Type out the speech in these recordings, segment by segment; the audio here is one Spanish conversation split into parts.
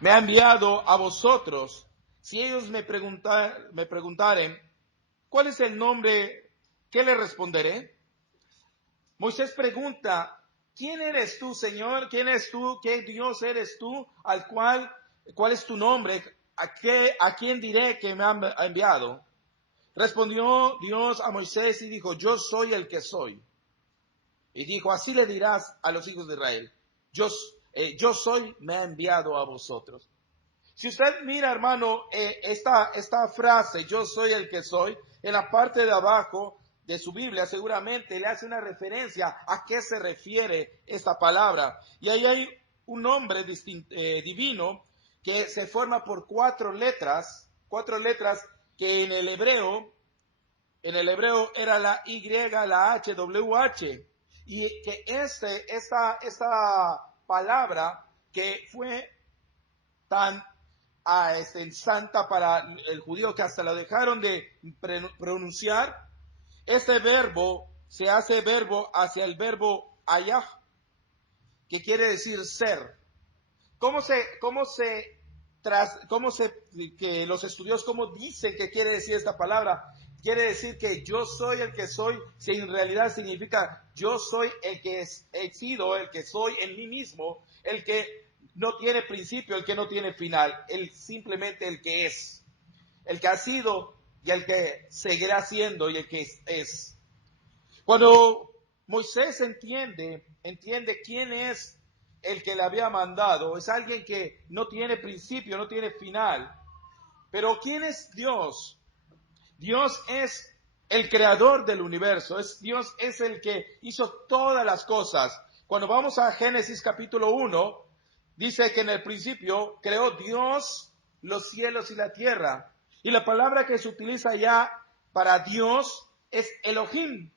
me ha enviado a vosotros. Si ellos me preguntaren, ¿cuál es el nombre? ¿Qué le responderé? Moisés pregunta, ¿quién eres tú, Señor? ¿Quién eres tú? ¿Qué Dios eres tú? ¿Cuál es tu nombre? ¿A quién diré que me ha enviado? Respondió Dios a Moisés y dijo, yo soy el que soy. Y dijo, así le dirás a los hijos de Israel, yo soy, me ha enviado a vosotros. Si usted mira, hermano, esta frase, yo soy el que soy, en la parte de abajo de su Biblia seguramente le hace una referencia a qué se refiere esta palabra. Y ahí hay un nombre divino que se forma por cuatro letras que en el hebreo era la Y, la H, WH. Y que esta palabra que fue tan santa para el judío que hasta lo dejaron de pronunciar, este verbo se hace verbo hacia el verbo ayah, que quiere decir ser. Que los estudiosos, cómo dicen que quiere decir esta palabra? Quiere decir que yo soy el que soy, si en realidad significa yo soy el que he sido, el que soy en mí mismo, el que no tiene principio, el que no tiene final, simplemente el que es, el que ha sido y el que seguirá siendo y el que es. Cuando Moisés entiende quién es el que le había mandado, es alguien que no tiene principio, no tiene final. Pero ¿quién es Dios? Dios es el creador del universo, Dios es el que hizo todas las cosas. Cuando vamos a Génesis capítulo 1, dice que en el principio creó Dios los cielos y la tierra. Y la palabra que se utiliza ya para Dios es Elohim.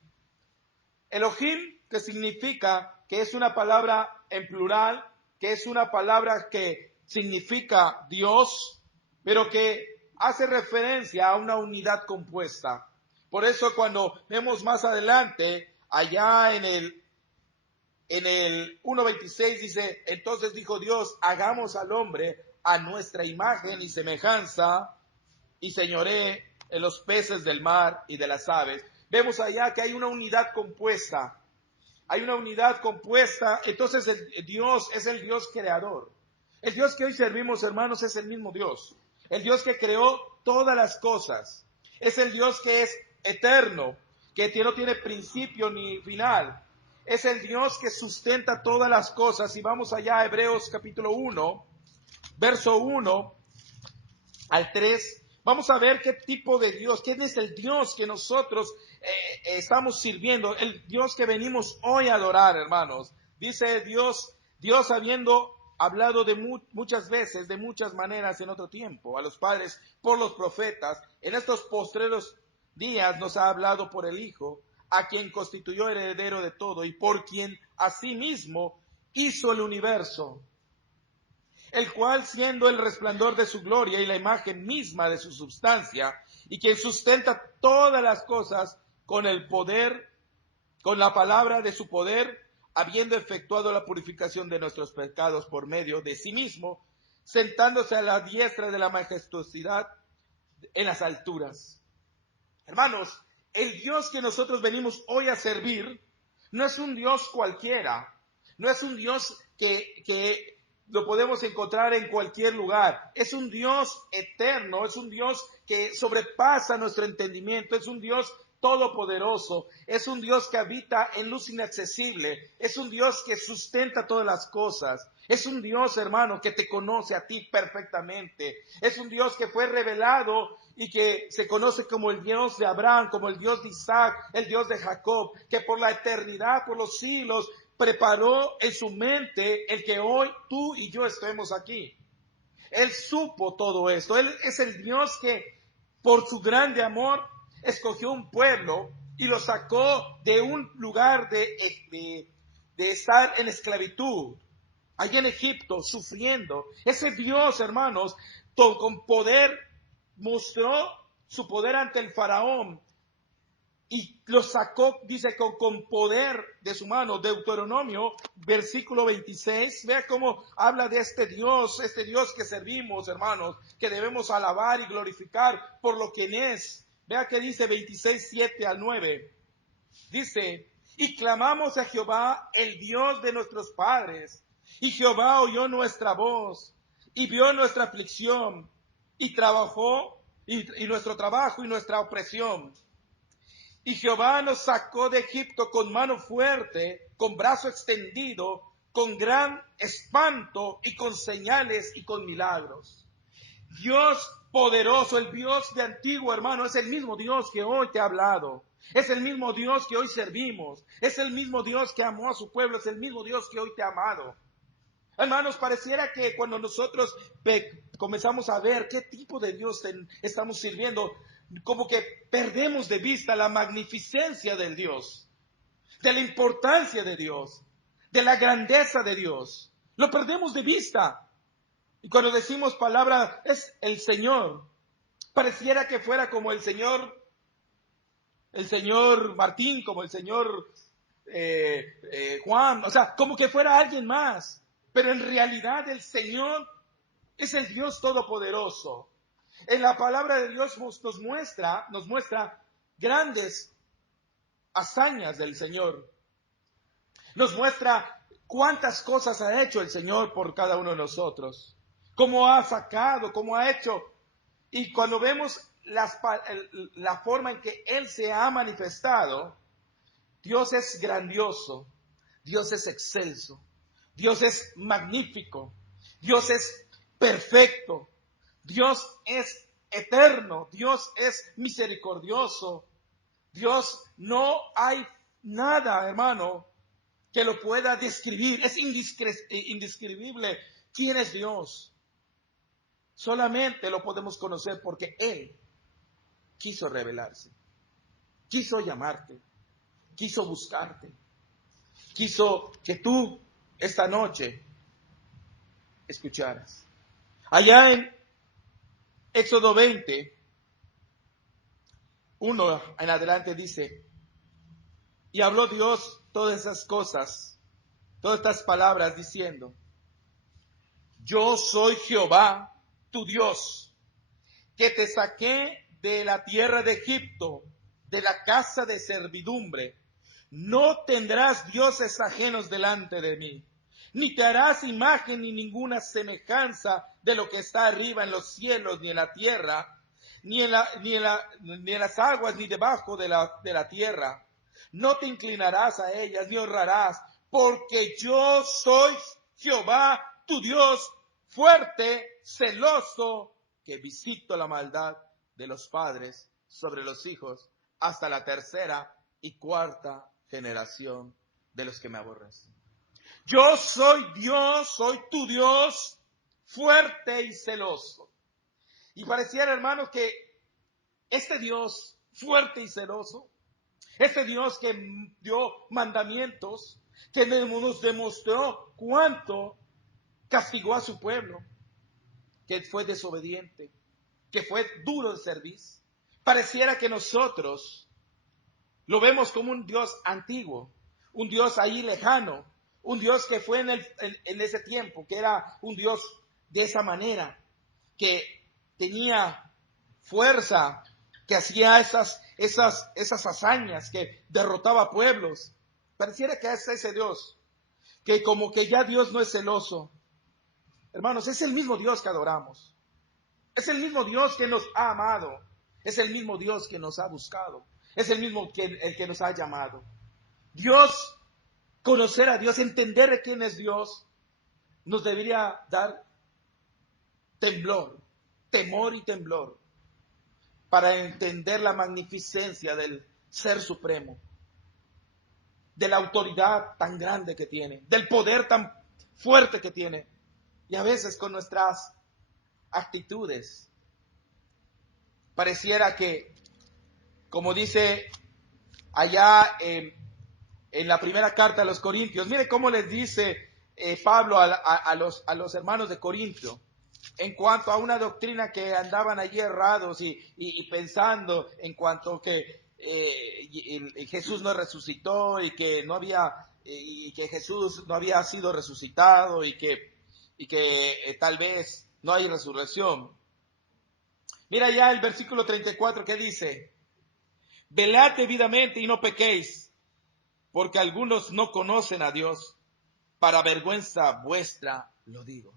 Elohim, que significa, que es una palabra en plural, que es una palabra que significa Dios, pero que hace referencia a una unidad compuesta. Por eso cuando vemos más adelante, allá en el 1.26 dice, entonces dijo Dios, hagamos al hombre a nuestra imagen y semejanza, y señoree en los peces del mar y de las aves. Vemos allá que hay una unidad compuesta. Hay una unidad compuesta. Entonces Dios es el Dios creador. El Dios que hoy servimos, hermanos, es el mismo Dios. El Dios que creó todas las cosas. Es el Dios que es eterno, que no tiene principio ni final. Es el Dios que sustenta todas las cosas. Y vamos allá a Hebreos capítulo 1, verso 1 al 3. Vamos a ver qué tipo de Dios, quién es el Dios que nosotros estamos sirviendo, el Dios que venimos hoy a adorar, hermanos. Dice Dios habiendo hablado de muchas veces, de muchas maneras en otro tiempo, a los padres por los profetas, en estos postreros días nos ha hablado por el Hijo, a quien constituyó heredero de todo y por quien asimismo hizo el universo, el cual siendo el resplandor de su gloria y la imagen misma de su substancia, y quien sustenta todas las cosas con el poder, con la palabra de su poder, habiendo efectuado la purificación de nuestros pecados por medio de sí mismo, sentándose a la diestra de la majestuosidad en las alturas. Hermanos, el Dios que nosotros venimos hoy a servir no es un Dios cualquiera, no es un Dios que lo podemos encontrar en cualquier lugar. Es un Dios eterno, es un Dios que sobrepasa nuestro entendimiento, es un Dios todopoderoso, es un Dios que habita en luz inaccesible, es un Dios que sustenta todas las cosas, es un Dios, hermano, que te conoce a ti perfectamente, es un Dios que fue revelado y que se conoce como el Dios de Abraham, como el Dios de Isaac, el Dios de Jacob, que por la eternidad, por los siglos, preparó en su mente el que hoy tú y yo estemos aquí. Él supo todo esto. Él es el Dios que por su grande amor escogió un pueblo y lo sacó de un lugar de estar en esclavitud, allí en Egipto, sufriendo. Ese Dios, hermanos, con poder mostró su poder ante el faraón, y los sacó, dice, con poder de su mano. Deuteronomio, versículo 26, vea cómo habla de este Dios que servimos, hermanos, que debemos alabar y glorificar por lo que Él es. Vea que dice 26, 7 al 9. Dice, y clamamos a Jehová, el Dios de nuestros padres, y Jehová oyó nuestra voz, y vio nuestra aflicción, y trabajó, y nuestro trabajo y nuestra opresión. Y Jehová nos sacó de Egipto con mano fuerte, con brazo extendido, con gran espanto y con señales y con milagros. Dios poderoso, el Dios de antiguo, hermano, es el mismo Dios que hoy te ha hablado. Es el mismo Dios que hoy servimos. Es el mismo Dios que amó a su pueblo. Es el mismo Dios que hoy te ha amado. Hermanos, pareciera que cuando nosotros comenzamos a ver qué tipo de Dios estamos sirviendo, como que perdemos de vista la magnificencia del Dios, de la importancia de Dios, de la grandeza de Dios. Lo perdemos de vista. Y cuando decimos palabra, es el Señor, pareciera que fuera como el Señor Martín, como el Señor Juan, o sea, como que fuera alguien más. Pero en realidad el Señor es el Dios todopoderoso. En la palabra de Dios nos muestra grandes hazañas del Señor. Nos muestra cuántas cosas ha hecho el Señor por cada uno de nosotros. Cómo ha sacado, cómo ha hecho. Y cuando vemos la forma en que Él se ha manifestado, Dios es grandioso, Dios es excelso, Dios es magnífico, Dios es perfecto, Dios es eterno, Dios es misericordioso. Dios, no hay nada, hermano, que lo pueda describir. Es indescribible quién es Dios. Solamente lo podemos conocer porque Él quiso revelarse, quiso llamarte, quiso buscarte, quiso que tú esta noche escucharas. Allá en Éxodo 20, 1 en adelante dice, y habló Dios todas esas cosas, todas estas palabras diciendo, yo soy Jehová, tu Dios, que te saqué de la tierra de Egipto, de la casa de servidumbre. No tendrás dioses ajenos delante de mí, ni te harás imagen ni ninguna semejanza de lo que está arriba en los cielos, ni en la tierra, ni en las aguas, ni debajo de la tierra. No te inclinarás a ellas, ni honrarás, porque yo soy Jehová, tu Dios, fuerte, celoso, que visito la maldad de los padres sobre los hijos, hasta la tercera y cuarta generación de los que me aborrecen. Yo soy Dios, soy tu Dios, fuerte y celoso. Y pareciera, hermanos, que este Dios fuerte y celoso, este Dios que dio mandamientos, que nos demostró cuánto castigó a su pueblo, que fue desobediente, que fue duro de servicio. Pareciera que nosotros lo vemos como un Dios antiguo, un Dios ahí lejano, un Dios que fue en ese tiempo, que era un Dios de esa manera, que tenía fuerza, que hacía esas hazañas, que derrotaba pueblos. Pareciera que es ese Dios, que como que ya Dios no es celoso. Hermanos, es el mismo Dios que adoramos. Es el mismo Dios que nos ha amado. Es el mismo Dios que nos ha buscado. Es el mismo el que nos ha llamado. Dios, conocer a Dios, entender de quién es Dios, nos debería dar temor y temblor, para entender la magnificencia del Ser Supremo, de la autoridad tan grande que tiene, del poder tan fuerte que tiene. Y a veces con nuestras actitudes pareciera que, como dice allá en la primera carta a los Corintios, mire cómo les dice Pablo a los hermanos de Corintio, en cuanto a una doctrina que andaban allí errados y pensando en cuanto que y Jesús no resucitó y que Jesús no había sido resucitado y que tal vez no hay resurrección. Mira ya el versículo 34 que dice: velad debidamente y no pequéis, porque algunos no conocen a Dios. Para vergüenza vuestra lo digo.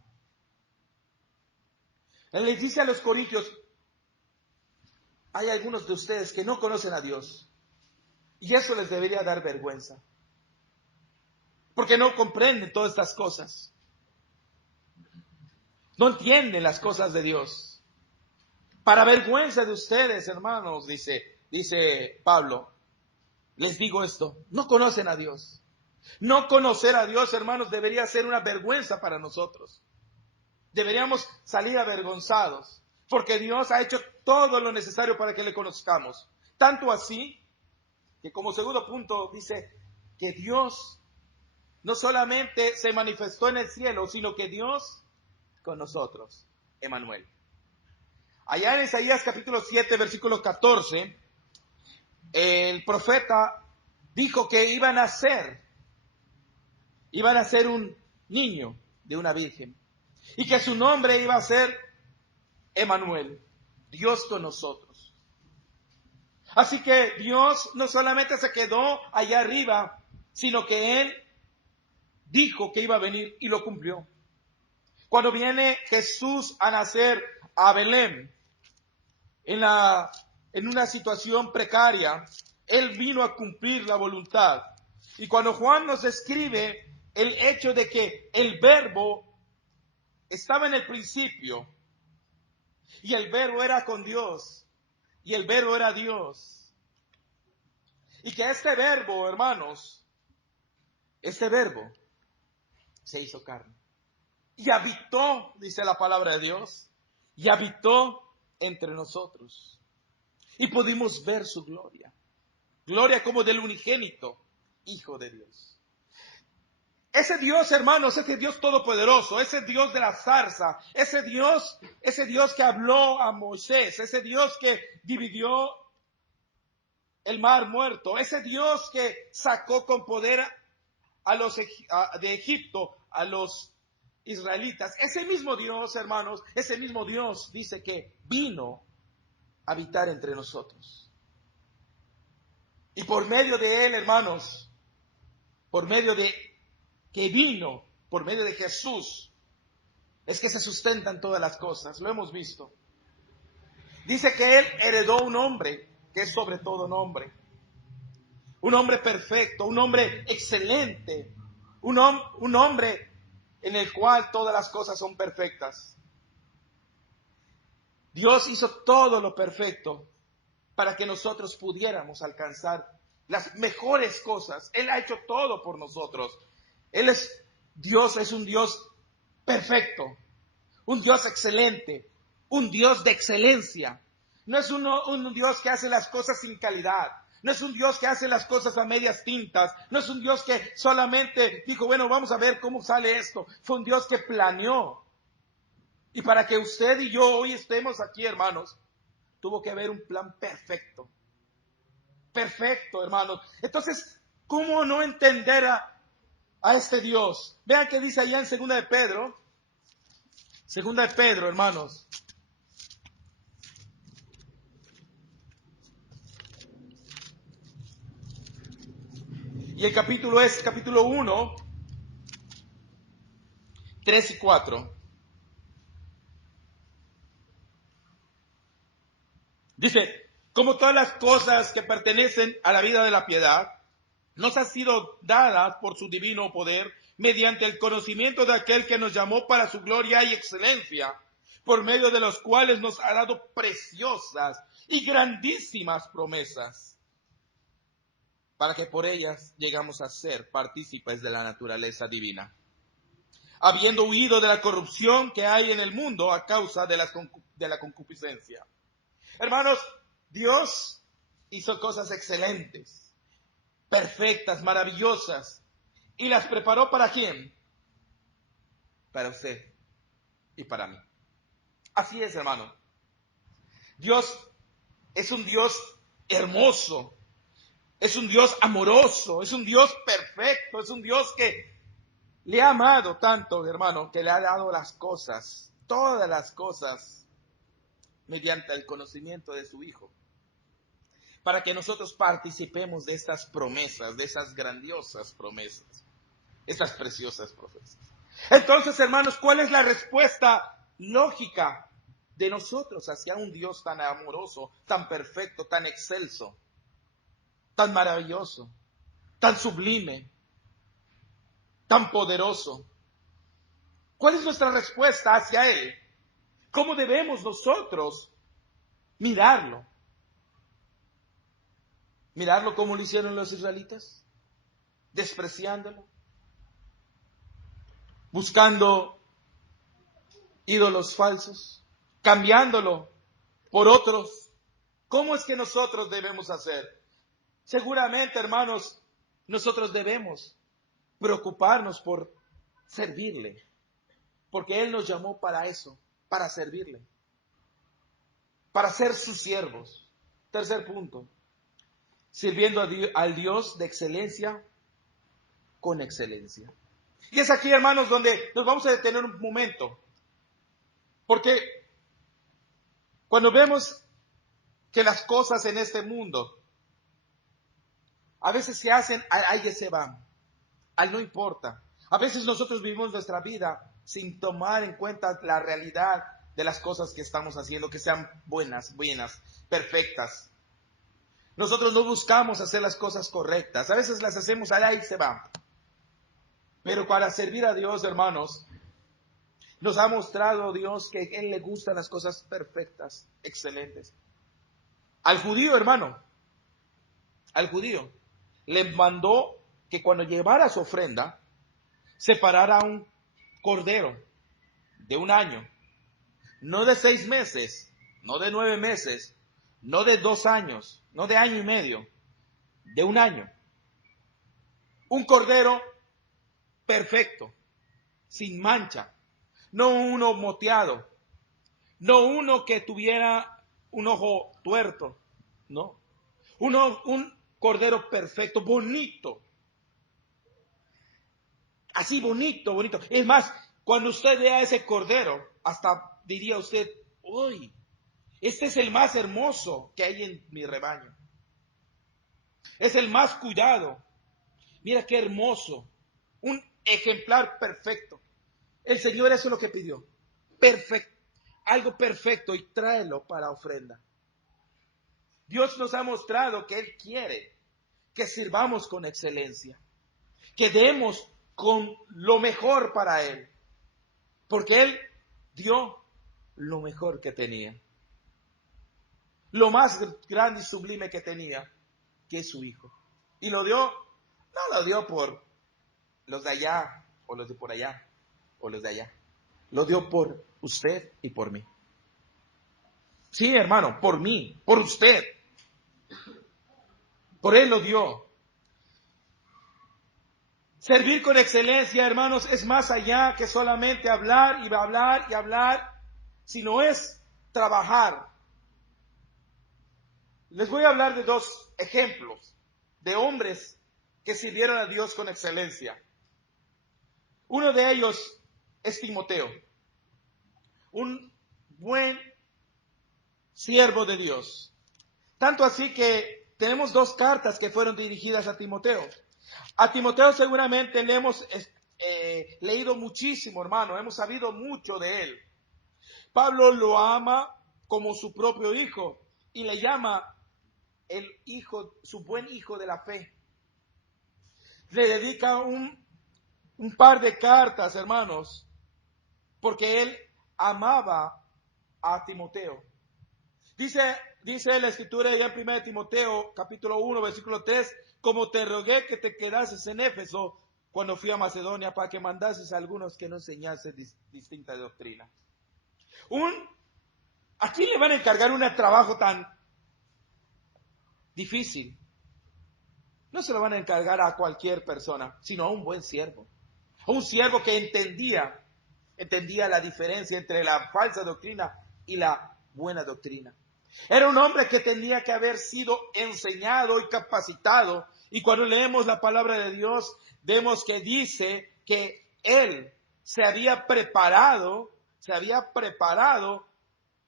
Él les dice a los corintios: hay algunos de ustedes que no conocen a Dios, y eso les debería dar vergüenza, porque no comprenden todas estas cosas, no entienden las cosas de Dios. Para vergüenza de ustedes, hermanos, dice Pablo, les digo esto: no conocen a Dios. No conocer a Dios, hermanos, debería ser una vergüenza para nosotros. Deberíamos salir avergonzados, porque Dios ha hecho todo lo necesario para que le conozcamos. Tanto así, que como segundo punto dice que Dios no solamente se manifestó en el cielo, sino que Dios con nosotros, Emmanuel. Allá en Isaías capítulo 7, versículo 14, el profeta dijo que iba a nacer un niño de una virgen, y que su nombre iba a ser Emmanuel, Dios con nosotros. Así que Dios no solamente se quedó allá arriba, sino que Él dijo que iba a venir y lo cumplió. Cuando viene Jesús a nacer a Belén, en una situación precaria, Él vino a cumplir la voluntad. Y cuando Juan nos describe el hecho de que el verbo estaba en el principio, y el verbo era con Dios, y el verbo era Dios, y que este verbo, hermanos, este verbo se hizo carne, y habitó, dice la palabra de Dios, y habitó entre nosotros, y pudimos ver su gloria, gloria como del unigénito Hijo de Dios. Ese Dios, hermanos, ese Dios todopoderoso, ese Dios de la zarza, ese Dios que habló a Moisés, ese Dios que dividió el mar muerto, ese Dios que sacó con poder de Egipto a los israelitas, ese mismo Dios, hermanos, ese mismo Dios dice que vino a habitar entre nosotros. Y por medio de Él, hermanos, por medio de Jesús, es que se sustentan todas las cosas. Lo hemos visto. Dice que Él heredó un hombre que es sobre todo nombre. Un hombre perfecto, un hombre excelente, un hombre en el cual todas las cosas son perfectas. Dios hizo todo lo perfecto para que nosotros pudiéramos alcanzar las mejores cosas. Él ha hecho todo por nosotros. Dios es un Dios perfecto, un Dios excelente, un Dios de excelencia. No es un Dios que hace las cosas sin calidad. No es un Dios que hace las cosas a medias tintas. No es un Dios que solamente dijo, bueno, vamos a ver cómo sale esto. Fue un Dios que planeó. Y para que usted y yo hoy estemos aquí, hermanos, tuvo que haber un plan perfecto. Perfecto, hermanos. Entonces, ¿cómo no entender a este Dios? Vean que dice allá en Segunda de Pedro, hermanos. Y el capítulo es capítulo 1, 3 y 4. Dice, como todas las cosas que pertenecen a la vida de la piedad, nos han sido dadas por su divino poder, mediante el conocimiento de aquel que nos llamó para su gloria y excelencia, por medio de los cuales nos ha dado preciosas y grandísimas promesas, para que por ellas llegamos a ser partícipes de la naturaleza divina, habiendo huido de la corrupción que hay en el mundo a causa de la concupiscencia. Hermanos, Dios hizo cosas excelentes, perfectas, maravillosas, y las preparó ¿para quién? Para usted y para mí. Así es, hermano. Dios es un Dios hermoso, es un Dios amoroso, es un Dios perfecto, es un Dios que le ha amado tanto, hermano, que le ha dado las cosas, todas las cosas, mediante el conocimiento de su Hijo, para que nosotros participemos de estas promesas, de esas grandiosas promesas, estas preciosas promesas. Entonces, hermanos, ¿cuál es la respuesta lógica de nosotros hacia un Dios tan amoroso, tan perfecto, tan excelso, tan maravilloso, tan sublime, tan poderoso? ¿Cuál es nuestra respuesta hacia Él? ¿Cómo debemos nosotros mirarlo? ¿Mirarlo como lo hicieron los israelitas? ¿Despreciándolo? ¿Buscando ídolos falsos? ¿Cambiándolo por otros? ¿Cómo es que nosotros debemos hacer? Seguramente, hermanos, nosotros debemos preocuparnos por servirle, porque Él nos llamó para eso, para servirle, para ser sus siervos. Tercer punto, sirviendo al Dios de excelencia con excelencia. Y es aquí, hermanos, donde nos vamos a detener un momento, porque cuando vemos que las cosas en este mundo a veces se hacen, ahí se van, al no importa. A veces nosotros vivimos nuestra vida sin tomar en cuenta la realidad de las cosas que estamos haciendo, que sean buenas, perfectas. Nosotros no buscamos hacer las cosas correctas. A veces las hacemos, ahí se van. Pero para servir a Dios, hermanos, nos ha mostrado Dios que a Él le gustan las cosas perfectas, excelentes. Al judío, hermano, al judío, le mandó que cuando llevara su ofrenda, separara un cordero de 1 año, no de 6 meses, no de 9 meses, no de 2 años, no de 1 año y medio, de 1 año. Un cordero perfecto, sin mancha, no uno moteado, no uno que tuviera un ojo tuerto, no. Un cordero perfecto, bonito. Así bonito. Es más, cuando usted vea ese cordero, hasta diría usted, uy, este es el más hermoso que hay en mi rebaño. Es el más cuidado. Mira qué hermoso. Un ejemplar perfecto. El Señor eso es lo que pidió. Perfecto. Algo perfecto y tráelo para ofrenda. Dios nos ha mostrado que Él quiere que sirvamos con excelencia. Que demos con lo mejor para Él. Porque Él dio lo mejor que tenía. Lo más grande y sublime que tenía, que es su Hijo. Y lo dio, no lo dio por los de allá, o los de por allá, o los de allá. Lo dio por usted y por mí. Sí, hermano, por mí, por usted. Por Él lo dio. Servir con excelencia, hermanos, es más allá que solamente hablar y hablar y hablar, sino es trabajar. Les voy a hablar de 2 ejemplos de hombres que sirvieron a Dios con excelencia. Uno de ellos es Timoteo, un buen siervo de Dios. Tanto así que tenemos 2 cartas que fueron dirigidas a Timoteo. A Timoteo seguramente le hemos leído muchísimo, hermano, hemos sabido mucho de él. Pablo lo ama como su propio hijo y le llama el hijo, su buen hijo de la fe. Le dedica un par de cartas, hermanos, porque él amaba a Timoteo. Dice la escritura ya en 1 Timoteo, capítulo 1, versículo 3, como te rogué que te quedases en Éfeso cuando fui a Macedonia para que mandases a algunos que no enseñasen distinta doctrina. ¿A quién le van a encargar un trabajo tan difícil? No se lo van a encargar a cualquier persona, sino a un buen siervo. A un siervo que entendía la diferencia entre la falsa doctrina y la buena doctrina. Era un hombre que tenía que haber sido enseñado y capacitado. Y cuando leemos la palabra de Dios, vemos que dice que él se había preparado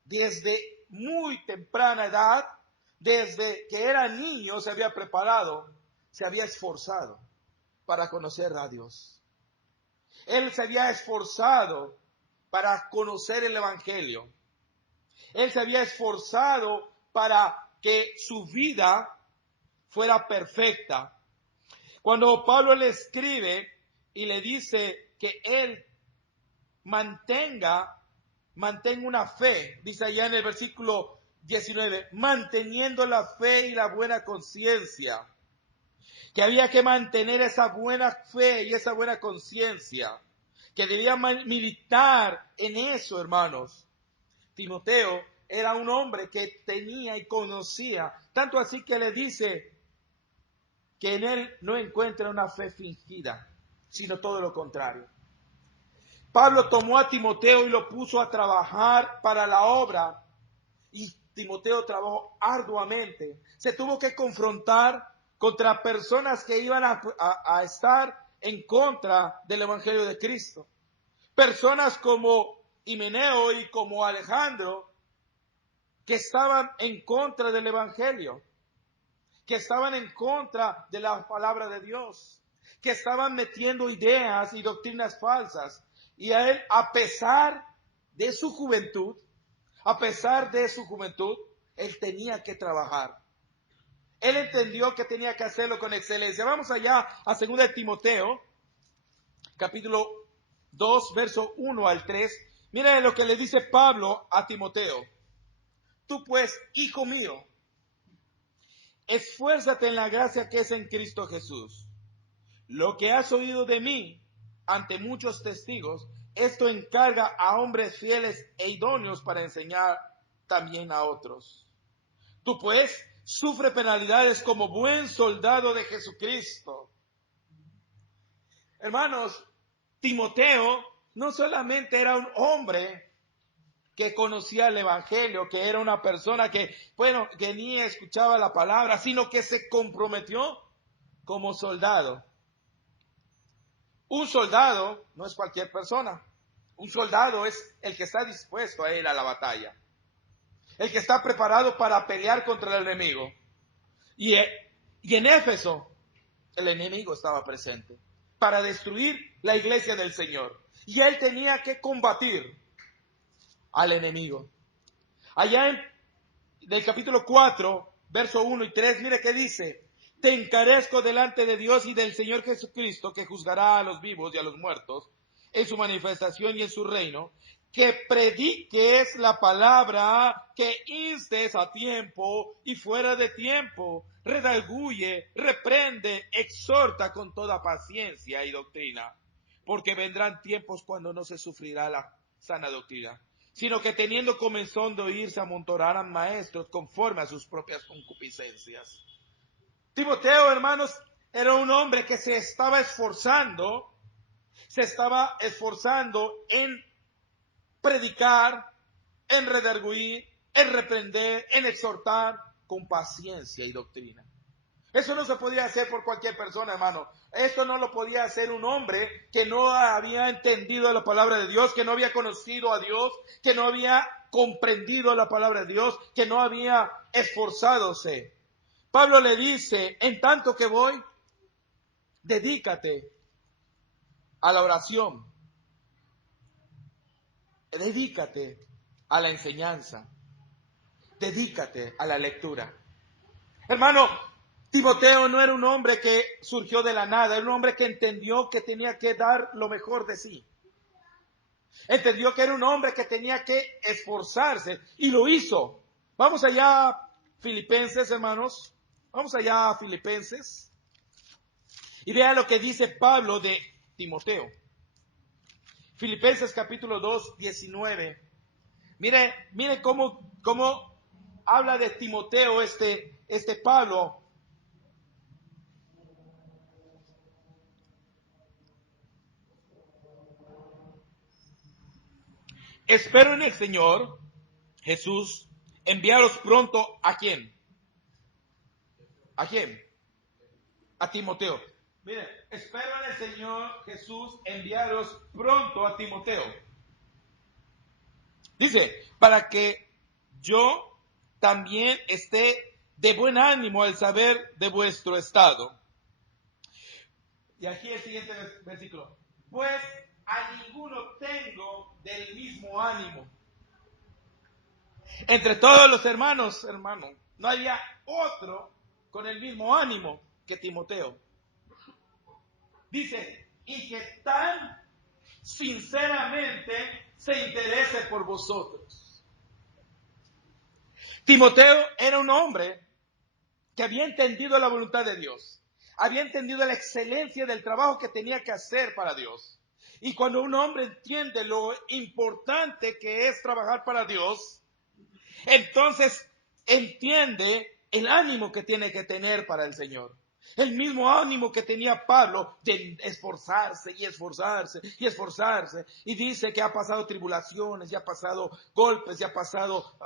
desde muy temprana edad, desde que era niño se había preparado, se había esforzado para conocer a Dios. Él se había esforzado para conocer el Evangelio. Él se había esforzado para que su vida fuera perfecta. Cuando Pablo le escribe y le dice que él mantenga una fe, dice allá en el versículo 19, manteniendo la fe y la buena conciencia, que había que mantener esa buena fe y esa buena conciencia, que debía militar en eso, hermanos. Timoteo era un hombre que tenía y conocía, tanto así que le dice que en él no encuentra una fe fingida, sino todo lo contrario. Pablo tomó a Timoteo y lo puso a trabajar para la obra, y Timoteo trabajó arduamente. Se tuvo que confrontar contra personas que iban a estar en contra del Evangelio de Cristo. Personas como Himeneo y como Alejandro, que estaban en contra del Evangelio, que estaban en contra de la palabra de Dios, que estaban metiendo ideas y doctrinas falsas. Y a él, a pesar de su juventud, él tenía que trabajar. Él entendió que tenía que hacerlo con excelencia. Vamos allá a 2 de Timoteo, capítulo 2, verso 1 al 3. Mira lo que le dice Pablo a Timoteo. Tú pues, hijo mío, esfuérzate en la gracia que es en Cristo Jesús. Lo que has oído de mí ante muchos testigos, esto encarga a hombres fieles e idóneos para enseñar también a otros. Tú pues, sufre penalidades como buen soldado de Jesucristo. Hermanos, Timoteo no solamente era un hombre que conocía el Evangelio, que era una persona que ni escuchaba la palabra, sino que se comprometió como soldado. Un soldado no es cualquier persona. Un soldado es el que está dispuesto a ir a la batalla. El que está preparado para pelear contra el enemigo. Y en Éfeso, el enemigo estaba presente para destruir la iglesia del Señor. Y él tenía que combatir al enemigo. Allá en el capítulo 4, verso 1 y 3, mire qué dice. Te encarezco delante de Dios y del Señor Jesucristo, que juzgará a los vivos y a los muertos en su manifestación y en su reino, que prediques la palabra, que instes a tiempo y fuera de tiempo, redarguye, reprende, exhorta con toda paciencia y doctrina, porque vendrán tiempos cuando no se sufrirá la sana doctrina, sino que teniendo comezón de oír se amontonarán maestros conforme a sus propias concupiscencias. Timoteo, hermanos, era un hombre que se estaba esforzando en predicar, en redarguir, en reprender, en exhortar con paciencia y doctrina. Eso no se podía hacer por cualquier persona, hermano. Esto no lo podía hacer un hombre que no había entendido la palabra de Dios, que no había conocido a Dios, que no había comprendido la palabra de Dios, que no había esforzadose. Pablo le dice, en tanto que voy, dedícate a la oración, dedícate a la enseñanza, dedícate a la lectura. Hermano, Timoteo no era un hombre que surgió de la nada, era un hombre que entendió que tenía que dar lo mejor de sí. Entendió que era un hombre que tenía que esforzarse y lo hizo. Vamos allá a Filipenses, hermanos. Vamos allá a Filipenses. Y vea lo que dice Pablo de Timoteo. Filipenses capítulo 2, 19. Mire cómo habla de Timoteo este Pablo. Espero en el Señor Jesús enviaros pronto ¿a quién? ¿A quién? A Timoteo. Miren, espero en el Señor Jesús enviaros pronto a Timoteo. Dice, para que yo también esté de buen ánimo al saber de vuestro estado. Y aquí el siguiente versículo. Pues a ninguno tengo del mismo ánimo. Entre todos los hermanos, no había otro con el mismo ánimo que Timoteo. Dice, y que tan sinceramente se interese por vosotros. Timoteo era un hombre que había entendido la voluntad de Dios. Había entendido la excelencia del trabajo que tenía que hacer para Dios. Y cuando un hombre entiende lo importante que es trabajar para Dios, entonces entiende el ánimo que tiene que tener para el Señor. El mismo ánimo que tenía Pablo de esforzarse y esforzarse y esforzarse. Y dice que ha pasado tribulaciones, ya ha pasado golpes, ya ha pasado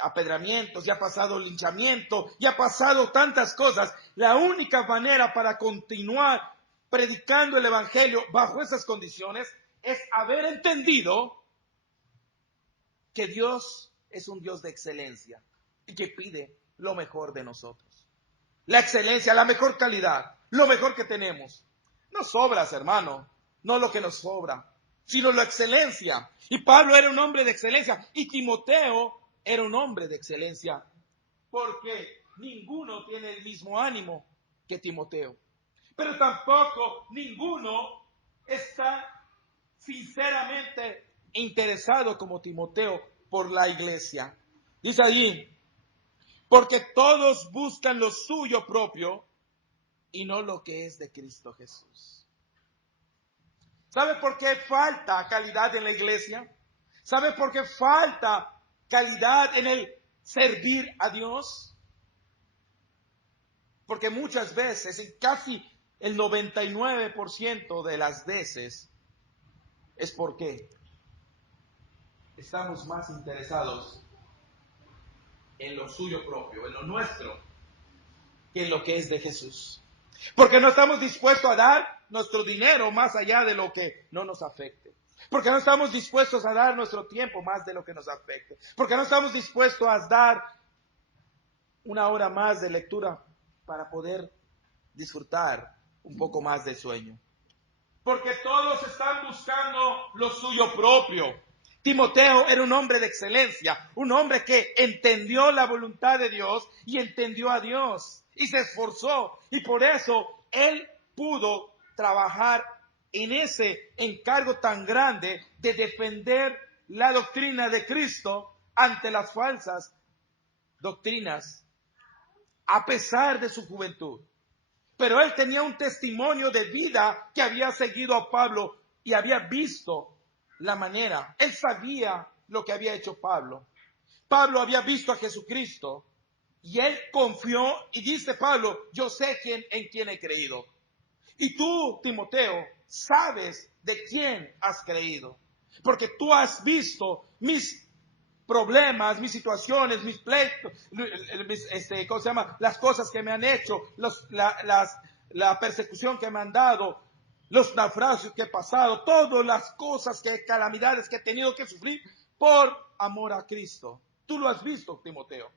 apedramientos, ya ha pasado linchamiento, ya ha pasado tantas cosas. La única manera para continuar predicando el evangelio bajo esas condiciones es haber entendido que Dios es un Dios de excelencia y que pide lo mejor de nosotros. La excelencia, la mejor calidad, lo mejor que tenemos. No sobras, hermano, no lo que nos sobra, sino la excelencia. Y Pablo era un hombre de excelencia y Timoteo era un hombre de excelencia, porque ninguno tiene el mismo ánimo que Timoteo. Pero tampoco ninguno está sinceramente interesado como Timoteo por la iglesia. Dice allí, porque todos buscan lo suyo propio y no lo que es de Cristo Jesús. ¿Sabe por qué falta calidad en la iglesia? ¿Sabe por qué falta calidad en el servir a Dios? Porque muchas veces, en casi el 99% de las veces, es porque estamos más interesados en lo suyo propio, en lo nuestro, que en lo que es de Jesús. Porque no estamos dispuestos a dar nuestro dinero más allá de lo que no nos afecte. Porque no estamos dispuestos a dar nuestro tiempo más de lo que nos afecte. Porque no estamos dispuestos a dar una hora más de lectura para poder disfrutar un poco más de sueño. Porque todos están buscando lo suyo propio. Timoteo era un hombre de excelencia, un hombre que entendió la voluntad de Dios y entendió a Dios y se esforzó. Y por eso él pudo trabajar en ese encargo tan grande de defender la doctrina de Cristo ante las falsas doctrinas, a pesar de su juventud. Pero él tenía un testimonio de vida que había seguido a Pablo y había visto la manera. Él sabía lo que había hecho Pablo. Pablo había visto a Jesucristo y él confió y dice Pablo, yo sé en quién he creído. Y tú, Timoteo, sabes de quién has creído. Porque tú has visto mis problemas, mis situaciones, mis pleitos, ¿cómo se llama? Las cosas que me han hecho, la persecución que me han dado, los naufragios que he pasado, todas las cosas, calamidades que he tenido que sufrir por amor a Cristo. Tú lo has visto, Timoteo.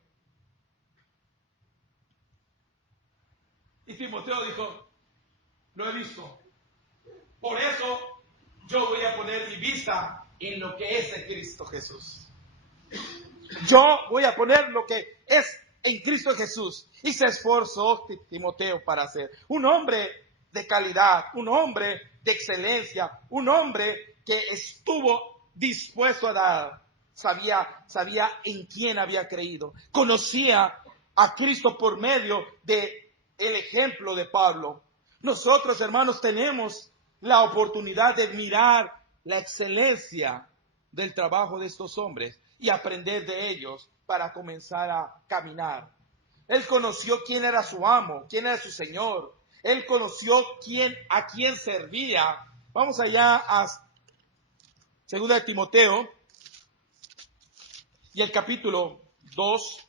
Y Timoteo dijo, lo he visto. Por eso yo voy a poner mi vista en lo que es de Cristo Jesús. Yo voy a poner lo que es en Cristo Jesús. Y se esforzó Timoteo para ser un hombre de calidad, un hombre de excelencia, un hombre que estuvo dispuesto a dar. Sabía en quién había creído. Conocía a Cristo por medio de el ejemplo de Pablo. Nosotros, hermanos, tenemos la oportunidad de mirar la excelencia del trabajo de estos hombres y aprender de ellos para comenzar a caminar. Él conoció quién era su amo, quién era su Señor. Él conoció a quién servía. Vamos allá a 2 de Timoteo y el capítulo 2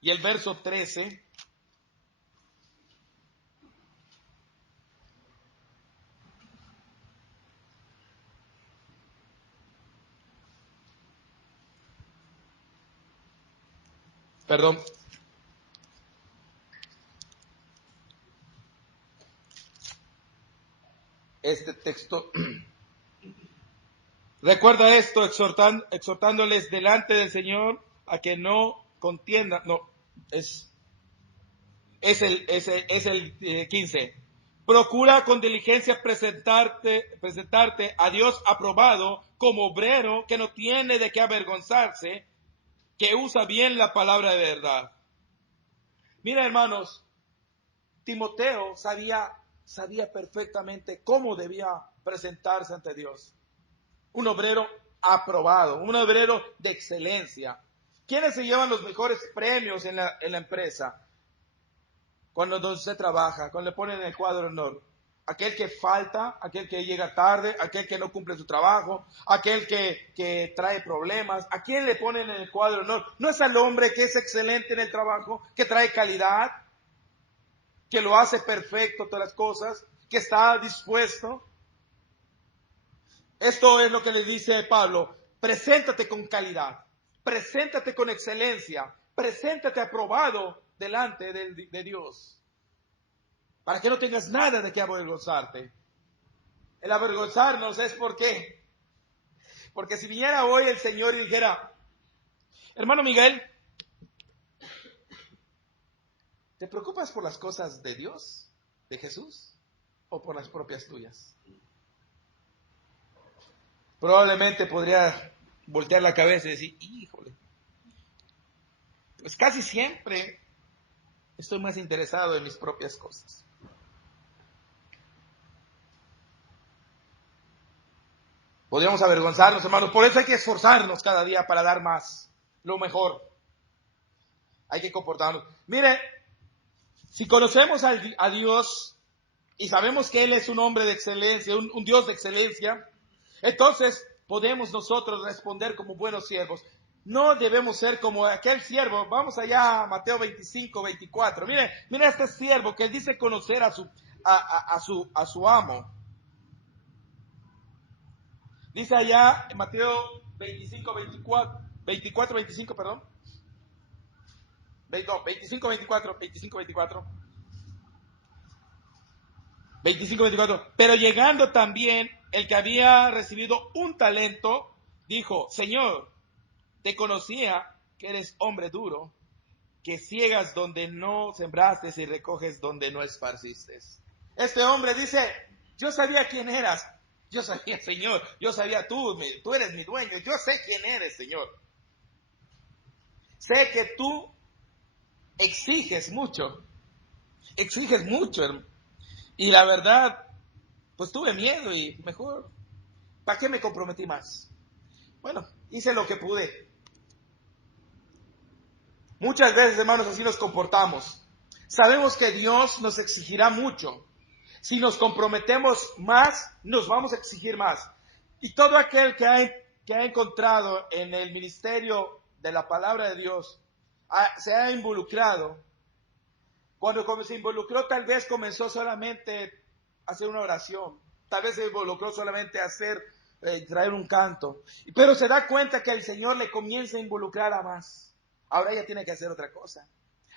y el verso 13. Perdón. Este texto. Recuerda esto, exhortándoles delante del Señor a que no contiendan. No, es el 15. Procura con diligencia presentarte a Dios aprobado como obrero que no tiene de qué avergonzarse, que usa bien la palabra de verdad. Mira, hermanos, Timoteo sabía perfectamente cómo debía presentarse ante Dios. Un obrero aprobado, un obrero de excelencia. ¿Quiénes se llevan los mejores premios en la empresa? Cuando se trabaja, cuando le ponen el cuadro de honor. Aquel que falta, aquel que llega tarde, aquel que no cumple su trabajo, aquel que trae problemas. ¿A quién le ponen en el cuadro de honor? No es al hombre que es excelente en el trabajo, que trae calidad, que lo hace perfecto todas las cosas, que está dispuesto. Esto es lo que le dice Pablo: preséntate con calidad, preséntate con excelencia, preséntate aprobado delante de Dios, para que no tengas nada de qué avergonzarte. El avergonzarnos es porque si viniera hoy el Señor y dijera: hermano Miguel, ¿te preocupas por las cosas de Dios, de Jesús, o por las propias tuyas? Probablemente podría voltear la cabeza y decir: híjole, pues casi siempre estoy más interesado en mis propias cosas. Podríamos avergonzarnos, hermanos. Por eso hay que esforzarnos cada día para dar más, lo mejor. Hay que comportarnos. Mire, si conocemos a Dios y sabemos que Él es un hombre de excelencia, un Dios de excelencia, entonces podemos nosotros responder como buenos siervos. No debemos ser como aquel siervo. Vamos allá a Mateo 25, 24. Mire este siervo que dice conocer a su amo. Dice allá en Mateo 25, 25, perdón. 25, 24. Pero llegando también el que había recibido un talento, dijo: Señor, te conocía que eres hombre duro, que ciegas donde no sembraste y recoges donde no esparciste. Este hombre dice: yo sabía quién eras. Yo sabía, Señor, yo sabía tú eres mi dueño, yo sé quién eres, Señor. Sé que tú exiges mucho, y la verdad, pues tuve miedo y mejor, ¿para qué me comprometí más? Bueno, hice lo que pude. Muchas veces, hermanos, así nos comportamos. Sabemos que Dios nos exigirá mucho. Si nos comprometemos más, nos vamos a exigir más. Y todo aquel que ha encontrado en el ministerio de la palabra de Dios, se ha involucrado. Cuando se involucró, tal vez comenzó solamente a hacer una oración. Tal vez se involucró solamente a traer un canto. Pero se da cuenta que el Señor le comienza a involucrar a más. Ahora ella tiene que hacer otra cosa.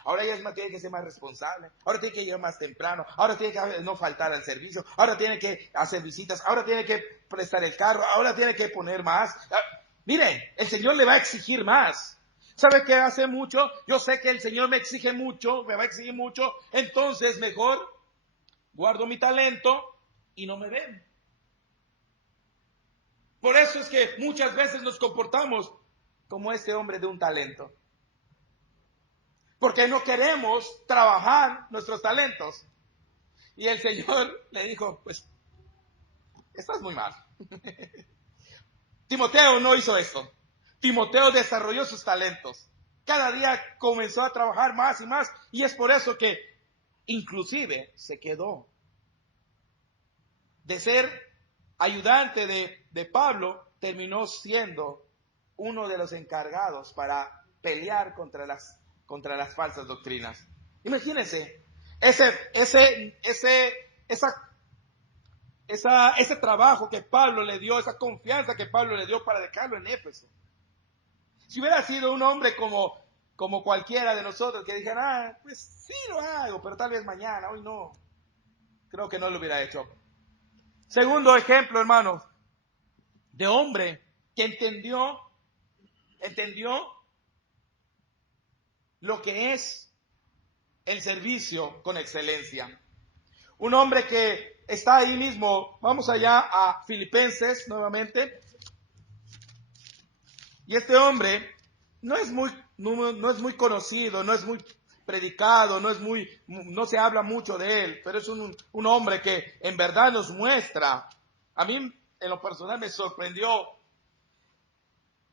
Ahora ella tiene que ser más responsable. Ahora tiene que llegar más temprano. Ahora tiene que no faltar al servicio. Ahora tiene que hacer visitas. Ahora tiene que prestar el carro. Ahora tiene que poner más. Miren, el Señor le va a exigir más. ¿Sabe qué hace mucho? Yo sé que el Señor me exige mucho, me va a exigir mucho. Entonces mejor guardo mi talento y no me ven. Por eso es que muchas veces nos comportamos como este hombre de un talento. Porque no queremos trabajar nuestros talentos. Y el Señor le dijo: pues, estás muy mal. Timoteo no hizo esto. Timoteo desarrolló sus talentos. Cada día comenzó a trabajar más y más. Y es por eso que inclusive se quedó. De ser ayudante de Pablo, terminó siendo uno de los encargados para pelear contra las falsas doctrinas. Imagínense, ese trabajo que Pablo le dio, esa confianza que Pablo le dio para dejarlo en Éfeso. Si hubiera sido un hombre como cualquiera de nosotros que dijera, pues sí lo hago, pero tal vez mañana, hoy no. Creo que no lo hubiera hecho. Segundo ejemplo, hermanos, de hombre que entendió lo que es el servicio con excelencia. Un hombre que está ahí mismo, vamos allá a Filipenses nuevamente. Y este hombre no es muy conocido, no es muy predicado, no se habla mucho de él, pero es un hombre que en verdad nos muestra. A mí en lo personal me sorprendió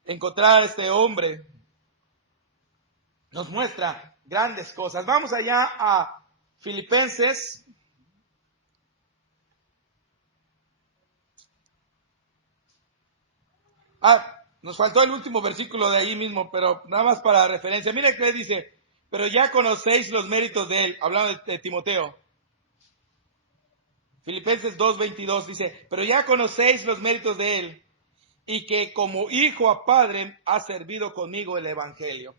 encontrar a este hombre. Nos muestra grandes cosas. Vamos allá a Filipenses. Nos faltó el último versículo de ahí mismo, pero nada más para referencia. Mire que dice, pero ya conocéis los méritos de él, hablando de Timoteo. Filipenses 2:22 dice, pero ya conocéis los méritos de él, y que como hijo a padre ha servido conmigo el evangelio.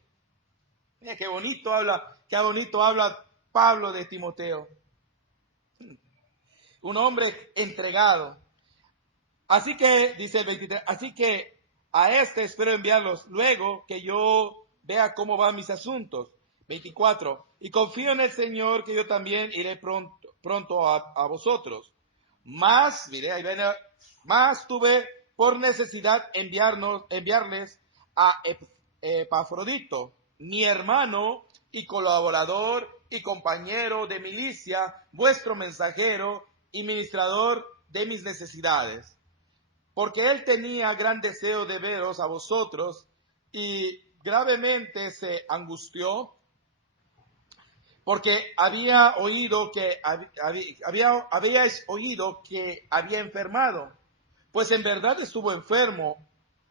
Mira qué bonito habla Pablo de Timoteo. Un hombre entregado. Así que, dice el 23, así que a este espero enviarlos luego que yo vea cómo van mis asuntos. 24. Y confío en el Señor que yo también iré pronto a vosotros. Más tuve por necesidad enviarles a Epafrodito, mi hermano y colaborador y compañero de milicia, vuestro mensajero y ministrador de mis necesidades. Porque él tenía gran deseo de veros a vosotros y gravemente se angustió porque habíais oído que había enfermado, pues en verdad estuvo enfermo,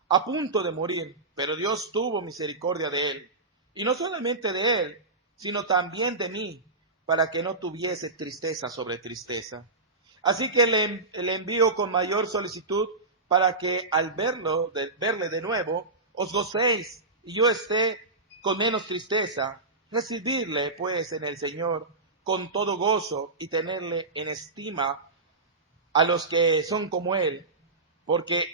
a punto de morir, pero Dios tuvo misericordia de él, y no solamente de él, sino también de mí, para que no tuviese tristeza sobre tristeza. Así que le envío con mayor solicitud, para que al verle de nuevo, os gocéis y yo esté con menos tristeza. Recibirle, pues, en el Señor con todo gozo y tenerle en estima a los que son como Él, porque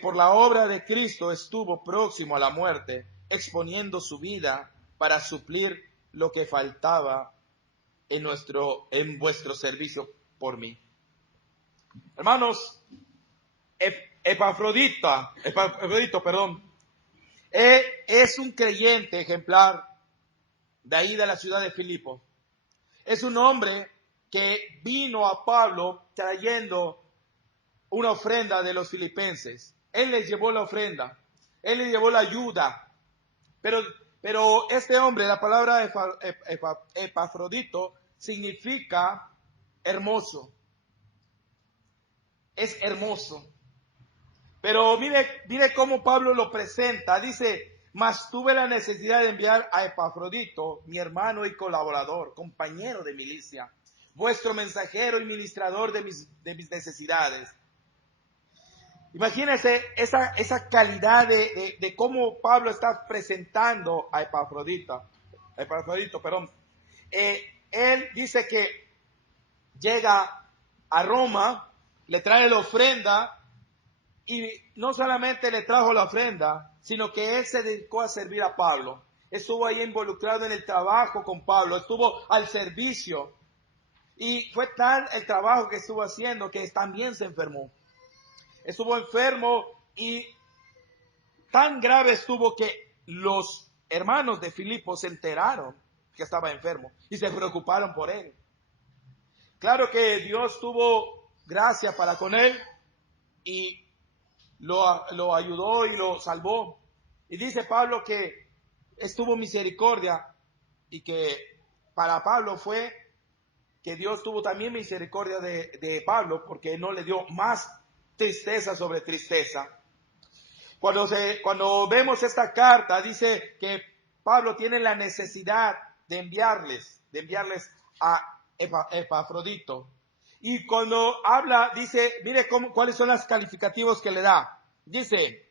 por la obra de Cristo estuvo próximo a la muerte, exponiendo su vida para suplir lo que faltaba en vuestro servicio por mí. Hermanos, Epafrodito, es un creyente ejemplar de ahí de la ciudad de Filipo. Es un hombre que vino a Pablo trayendo una ofrenda de los filipenses. Él les llevó la ofrenda, él les llevó la ayuda, pero este hombre, la palabra Epafrodito significa hermoso. Es hermoso. Pero mire cómo Pablo lo presenta. Dice, mas tuve la necesidad de enviar a Epafrodito, mi hermano y colaborador, compañero de milicia, vuestro mensajero y ministrador de mis necesidades. Imagínense esa calidad de cómo Pablo está presentando a Epafrodito. Él dice que llega a Roma, le trae la ofrenda, y no solamente le trajo la ofrenda, sino que él se dedicó a servir a Pablo. Estuvo ahí involucrado en el trabajo con Pablo, estuvo al servicio. Y fue tal el trabajo que estuvo haciendo que también se enfermó. Estuvo enfermo y tan grave estuvo que los hermanos de Filipo se enteraron que estaba enfermo y se preocuparon por él. Claro que Dios tuvo gracia para con él y lo ayudó y lo salvó. Y dice Pablo que estuvo misericordia y que para Pablo fue que Dios tuvo también misericordia de Pablo porque no le dio más tristeza sobre tristeza. Cuando vemos esta carta, dice que Pablo tiene la necesidad de enviarles a Epafrodito. Y cuando habla, dice, mire cuáles son los calificativos que le da. Dice,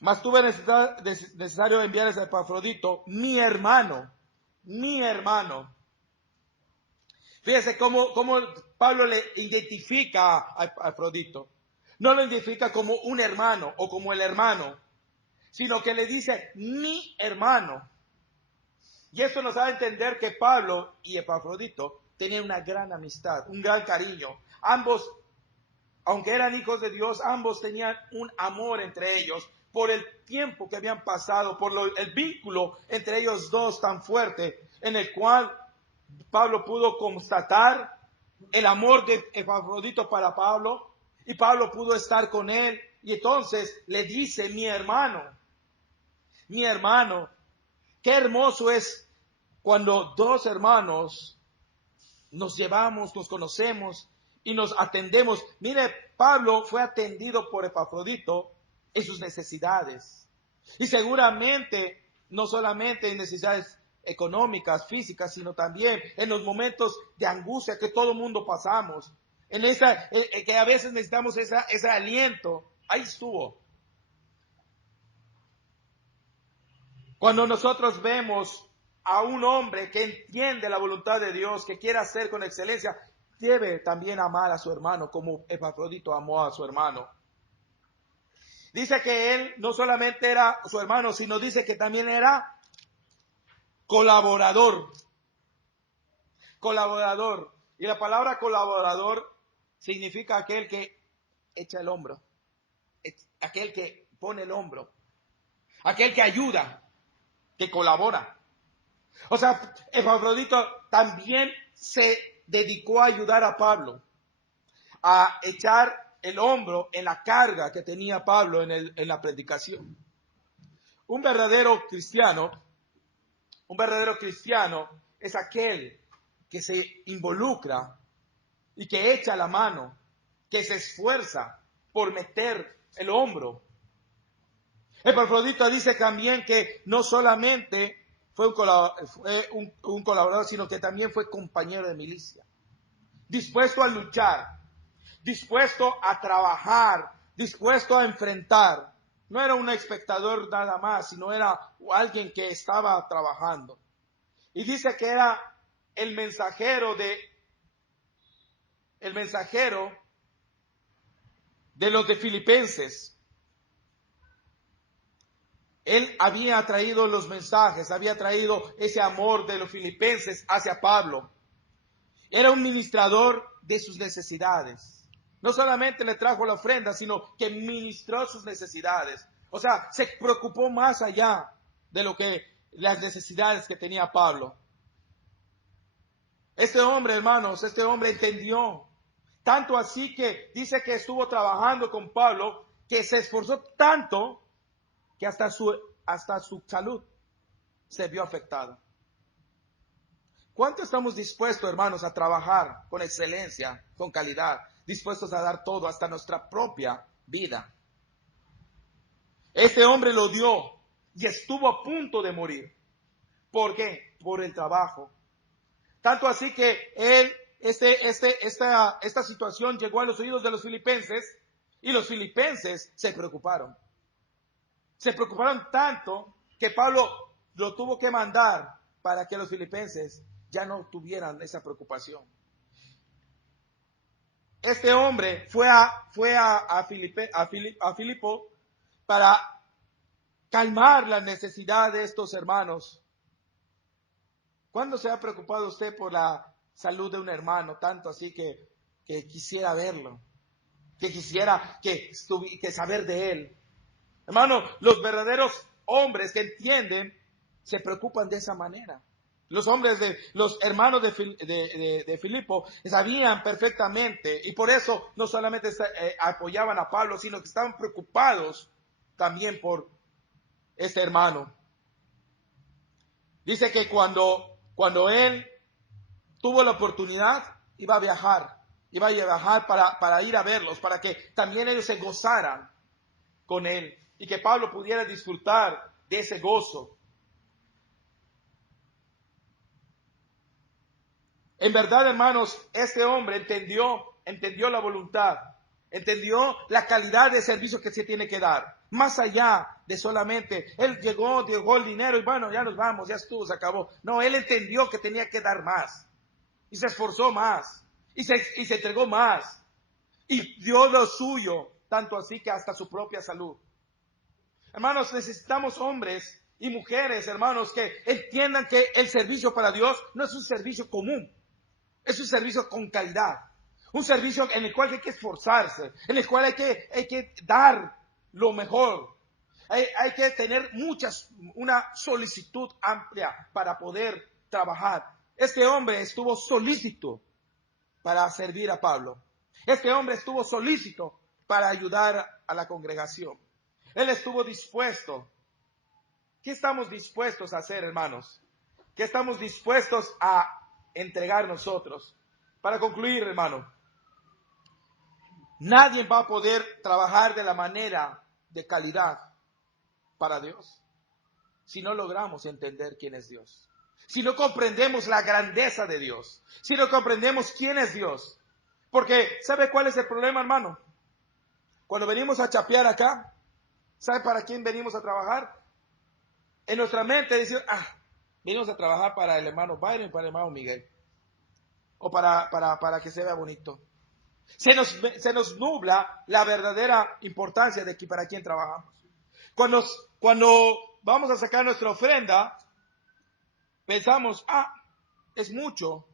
mas tuve necesario enviarles a Epafrodito, mi hermano. Fíjese cómo Pablo le identifica a Epafrodito. No lo identifica como un hermano o como el hermano, sino que le dice mi hermano. Y esto nos da a entender que Pablo y Epafrodito tenían una gran amistad, un gran cariño. Ambos, aunque eran hijos de Dios, ambos tenían un amor entre ellos por el tiempo que habían pasado, por el vínculo entre ellos dos tan fuerte, en el cual Pablo pudo constatar el amor de Epafrodito para Pablo, y Pablo pudo estar con él, y entonces le dice, mi hermano, qué hermoso es cuando dos hermanos nos llevamos, nos conocemos y nos atendemos. Mire, Pablo fue atendido por Epafrodito en sus necesidades, y seguramente no solamente en necesidades económicas, físicas, sino también en los momentos de angustia que todo mundo pasamos, que a veces necesitamos ese aliento. Ahí estuvo. Cuando nosotros vemos a un hombre que entiende la voluntad de Dios, que quiere hacer con excelencia, debe también amar a su hermano como Epafrodito amó a su hermano. Dice que él no solamente era su hermano, sino dice que también era colaborador. Y la palabra colaborador significa aquel que echa el hombro, aquel que pone el hombro, aquel que ayuda, que colabora. O sea, Epafrodito también se dedicó a ayudar a Pablo, a echar el hombro en la carga que tenía Pablo en la predicación. Un verdadero cristiano es aquel que se involucra y que echa la mano, que se esfuerza por meter el hombro. Epafrodito dice también que no solamente fue un colaborador, sino que también fue compañero de milicia, dispuesto a luchar, dispuesto a trabajar, dispuesto a enfrentar. No era un espectador nada más, sino era alguien que estaba trabajando. Y dice que era el mensajero de los de Filipenses. Él había traído los mensajes, había traído ese amor de los filipenses hacia Pablo. Era un ministrador de sus necesidades. No solamente le trajo la ofrenda, sino que ministró sus necesidades. O sea, se preocupó más allá de las necesidades que tenía Pablo. Este hombre, hermanos, entendió. Tanto así que dice que estuvo trabajando con Pablo, que se esforzó tanto que hasta su salud se vio afectada. ¿Cuánto estamos dispuestos, hermanos, a trabajar con excelencia, con calidad, dispuestos a dar todo, hasta nuestra propia vida? Este hombre lo dio y estuvo a punto de morir. ¿Por qué? Por el trabajo. Tanto así que esta situación llegó a los oídos de los filipenses, y los filipenses se preocuparon. Se preocuparon tanto que Pablo lo tuvo que mandar para que los filipenses ya no tuvieran esa preocupación. Este hombre fue a Filipo para calmar la necesidad de estos hermanos. ¿Cuándo se ha preocupado usted por la salud de un hermano? Tanto así que quisiera verlo, que quisiera que saber de él. Hermano, los verdaderos hombres que entienden se preocupan de esa manera. Los hermanos de Filipo sabían perfectamente, y por eso no solamente apoyaban a Pablo, sino que estaban preocupados también por este hermano. Dice que cuando él tuvo la oportunidad, iba a viajar iba a viajar para ir a verlos, para que también ellos se gozaran con él y que Pablo pudiera disfrutar de ese gozo. En verdad, hermanos, este hombre entendió la voluntad, entendió la calidad de servicio que se tiene que dar, más allá de solamente, él llegó el dinero y bueno, ya nos vamos, ya estuvo, se acabó. No, él entendió que tenía que dar más y se esforzó más y se entregó más y dio lo suyo, tanto así que hasta su propia salud. Hermanos, necesitamos hombres y mujeres, hermanos, que entiendan que el servicio para Dios no es un servicio común. Es un servicio con calidad, un servicio en el cual hay que esforzarse, en el cual hay que dar lo mejor. Hay que tener una solicitud amplia para poder trabajar. Este hombre estuvo solícito para servir a Pablo. Este hombre estuvo solícito para ayudar a la congregación. Él estuvo dispuesto. ¿Qué estamos dispuestos a hacer, hermanos? ¿Qué estamos dispuestos a entregar nosotros? Para concluir, hermano, nadie va a poder trabajar de la manera de calidad para Dios si no logramos entender quién es Dios, si no comprendemos la grandeza de Dios, si no comprendemos quién es Dios. Porque ¿sabe cuál es el problema, hermano? Cuando venimos a chapear acá, ¿sabe para quién venimos a trabajar? En nuestra mente decir, venimos a trabajar para el hermano Byron y para el hermano Miguel. O para que se vea bonito. Se nos nubla la verdadera importancia de para quién trabajamos. Cuando vamos a sacar nuestra ofrenda, pensamos, es mucho.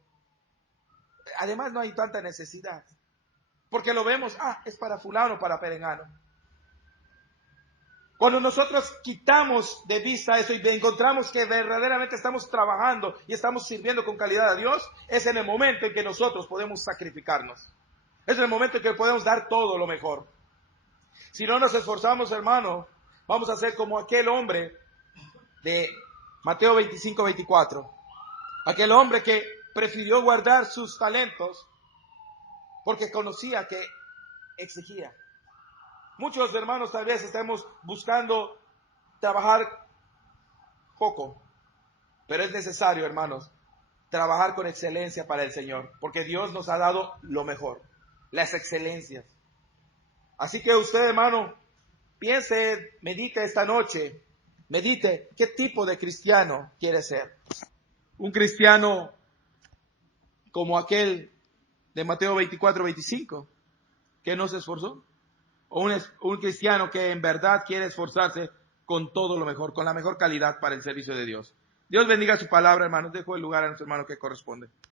Además no hay tanta necesidad. Porque lo vemos, es para fulano, para perengano. Cuando nosotros quitamos de vista eso y encontramos que verdaderamente estamos trabajando y estamos sirviendo con calidad a Dios, es en el momento en que nosotros podemos sacrificarnos. Es en el momento en que podemos dar todo lo mejor. Si no nos esforzamos, hermano, vamos a ser como aquel hombre de Mateo 25-24. Aquel hombre que prefirió guardar sus talentos porque conocía que exigía. Muchos hermanos tal vez estemos buscando trabajar poco, pero es necesario, hermanos, trabajar con excelencia para el Señor, porque Dios nos ha dado lo mejor, las excelencias. Así que usted, hermano, piense, medite esta noche, medite qué tipo de cristiano quiere ser. Un cristiano como aquel de Mateo 24-25, que no se esforzó. O un cristiano que en verdad quiere esforzarse con todo lo mejor, con la mejor calidad para el servicio de Dios. Dios bendiga su palabra, hermanos. Dejo el lugar a nuestro hermano que corresponde.